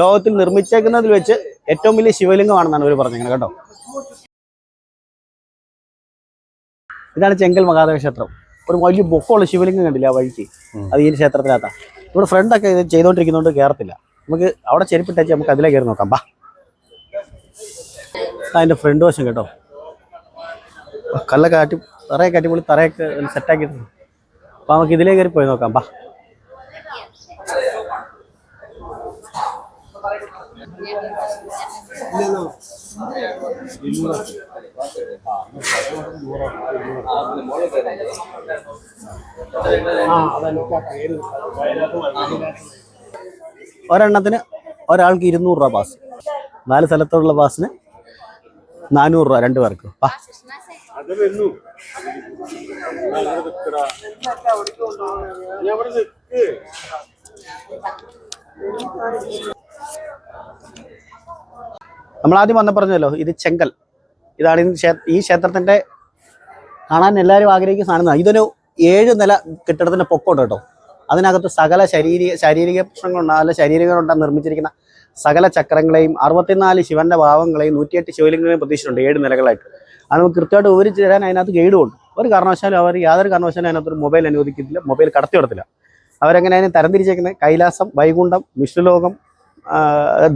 ലോകത്തിൽ നിർമ്മിച്ചേക്കുന്നതിൽ വെച്ച് ഏറ്റവും വലിയ ശിവലിംഗമാണെന്നാണ് ഇവർ പറഞ്ഞത് കേട്ടോ. ഇതാണ് ചെങ്കൽ മഹാദേവ ക്ഷേത്രം. ഒരു വലിയ ബൊക്കമുള്ള ശിവലിംഗം കണ്ടില്ല ആ വഴിക്ക്, അത് ഈ ക്ഷേത്രത്തിനകത്താണ്. ഇവിടെ ഫ്രണ്ടൊക്കെ ഇത് ചെയ്തുകൊണ്ടിരിക്കുന്നതുകൊണ്ട് കയറത്തില്ല. നമുക്ക് അവിടെ ചെരുപ്പിട്ടേച്ച് നമുക്ക് അതിലേ കയറി നോക്കാം. ബാ, അതിൻ്റെ ഫ്രണ്ട് വശം കേട്ടോ. കല്ലൊക്കെ കാട്ടി തറയൊക്കെ അടിപൊളി തറയൊക്കെ സെറ്റാക്കിയിട്ടുണ്ട്. അപ്പോൾ നമുക്ക് ഇതിലേ കയറി പോയി നോക്കാം. ബാ, ഒരെണ്ണത്തിന് ഒരാൾക്ക് 200 രൂപ പാസ്. 4 സ്ഥലത്തോടുള്ള പാസിന് 400 രൂപ 2 പേർക്ക്. നമ്മളാദ്യം വന്ന പറഞ്ഞല്ലോ, ഇത് ചെങ്കൽ. ഇതാണ് ഈ ക്ഷേത്രത്തിൻ്റെ കാണാൻ എല്ലാവരും ആഗ്രഹിക്കുന്ന സാധനം. ഇതൊരു 7 നില കെട്ടിടത്തിൻ്റെ പൊക്കമുണ്ട് കേട്ടോ. അതിനകത്ത് സകല ശാരീരിക പ്രശ്നങ്ങളുണ്ട്, അല്ല ശാരീരികങ്ങളുണ്ടാകും നിർമ്മിച്ചിരിക്കുന്ന സകല ചക്രങ്ങളെയും 64 ശിവന്റെ ഭാവങ്ങളെയും 108 ശിവലിംഗങ്ങളെയും പ്രതീക്ഷിച്ചിട്ടുണ്ട് 7 നിലകളായിട്ട്. അത് നമുക്ക് കൃത്യമായിട്ട് വിവരിച്ച് തരാൻ അതിനകത്ത് ഗൈഡുണ്ട്. ഒരു കാരണവശാലും യാതൊരു കാരണവശാലും അതിനകത്തൊരു മൊബൈൽ അനുവദിക്കത്തില്ല, മൊബൈൽ കടത്തിവിടത്തില്ല. അവരെങ്ങനെ അതിനെ തരംതിരിച്ചേക്കുന്നത് കൈലാസം, വൈകുണ്ഠം, വിഷ്ണുലോകം,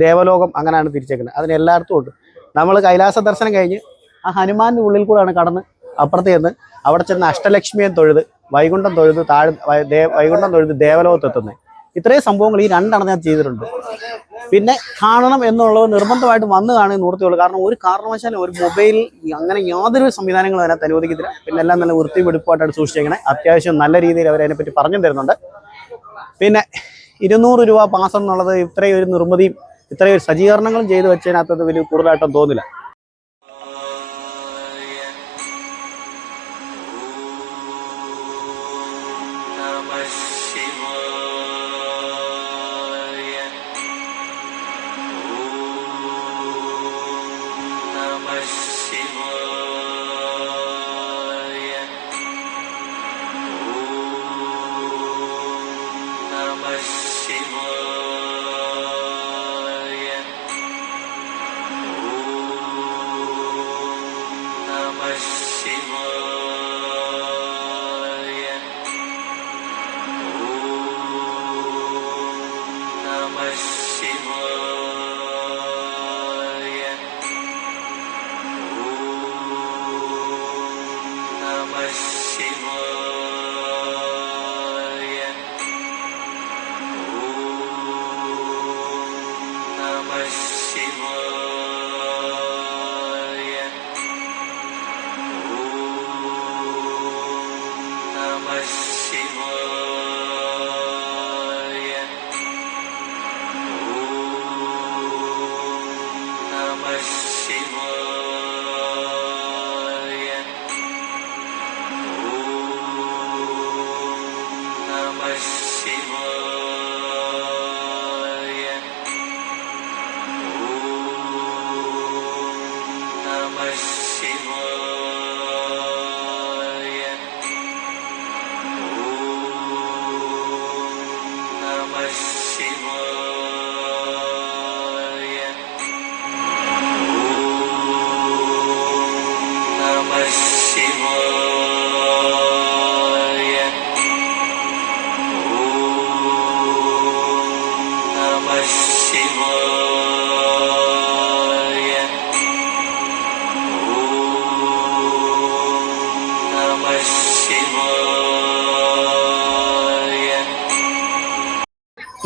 ദേവലോകം, അങ്ങനെയാണ് തിരിച്ചേക്കുന്നത്. അതിന് എല്ലായിടത്തും ഉണ്ട്. നമ്മൾ കൈലാസ ദർശനം കഴിഞ്ഞ് ആ ഹനുമാൻ്റെ ഉള്ളിൽ കൂടെയാണ് കടന്ന് അപ്പുറത്ത് ചെന്ന് അവിടെ ചെന്ന് അഷ്ടലക്ഷ്മിയെ തൊഴുത് വൈകുണ്ഠം തൊഴുത് വൈകുണ്ഠം തൊഴുത് ദേവലോകത്തെത്തുന്നത്. ഇത്രയും സംഭവങ്ങൾ ഈ 2 ഞാൻ ചെയ്തിട്ടുണ്ട്. പിന്നെ കാണണം എന്നുള്ളത് നിർബന്ധമായിട്ട് വന്ന് കാണുന്ന നിവൃത്തിയുള്ളൂ. കാരണം ഒരു കാരണവശാലും ഒരു മൊബൈൽ അങ്ങനെ യാതൊരു സംവിധാനങ്ങളും അതിനകത്ത് അനുവദിക്കത്തില്ല. പിന്നെ എല്ലാം നല്ല വൃത്തി വെടുപ്പായിട്ടാണ് സൂക്ഷിച്ചേക്കണേ. അത്യാവശ്യം നല്ല രീതിയിൽ അവരതിനെപ്പറ്റി പറഞ്ഞു തരുന്നുണ്ട്. പിന്നെ 200 രൂപ പാസ് എന്നുള്ളത് ഇത്രയും ഒരു നിർമ്മിതിയും ഇത്രയും ഒരു സജ്ജീകരണങ്ങളും ചെയ്ത് വെച്ചതിനകത്ത് വലിയ കൂടുതലായിട്ടും തോന്നില്ല.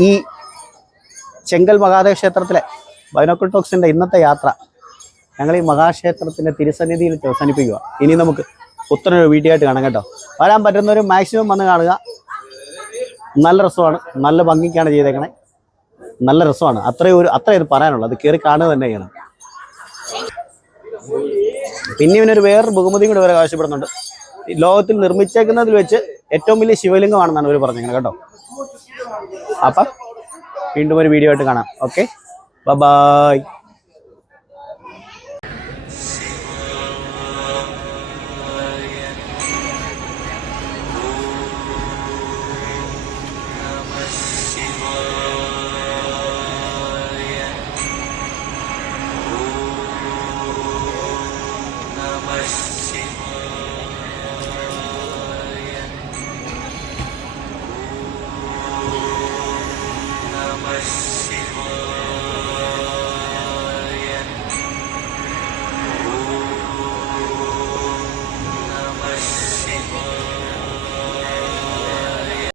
ഈ ചെങ്കൽ മഹാദേവ ക്ഷേത്രത്തിലെ ബൈനോക്കുലർ ടോക്സിൻ്റെ ഇന്നത്തെ യാത്ര ഞങ്ങൾ ഈ മഹാക്ഷേത്രത്തിൻ്റെ തിരുസന്നിധിയിൽ അവസാനിപ്പിക്കുക. ഇനി നമുക്ക് പുത്തനൊരു വീഡിയോ ആയിട്ട് കാണാം കേട്ടോ. വരാൻ പറ്റുന്നവർ മാക്സിമം വന്ന് കാണുക. നല്ല രസമാണ്, നല്ല ഭംഗിക്കാണ് ചെയ്തേക്കണേ, നല്ല രസമാണ്. അത്രയും പറയാനുള്ളത്. അത് കയറി കാണുക തന്നെ ചെയ്യണം. പിന്നെ ഇവനൊരു വേറൊരു ബഹുമതിയും കൂടി ഇവരെ ആവശ്യപ്പെടുന്നുണ്ട്. ലോകത്തിൽ നിർമ്മിച്ചേക്കുന്നതിൽ വെച്ച് ഏറ്റവും വലിയ ശിവലിംഗമാണെന്നാണ് ഇവർ പറഞ്ഞേക്കുന്നത് കേട്ടോ. അപ്പം വീണ്ടും ഒരു വീഡിയോ ആയിട്ട് കാണാം. Okay, by.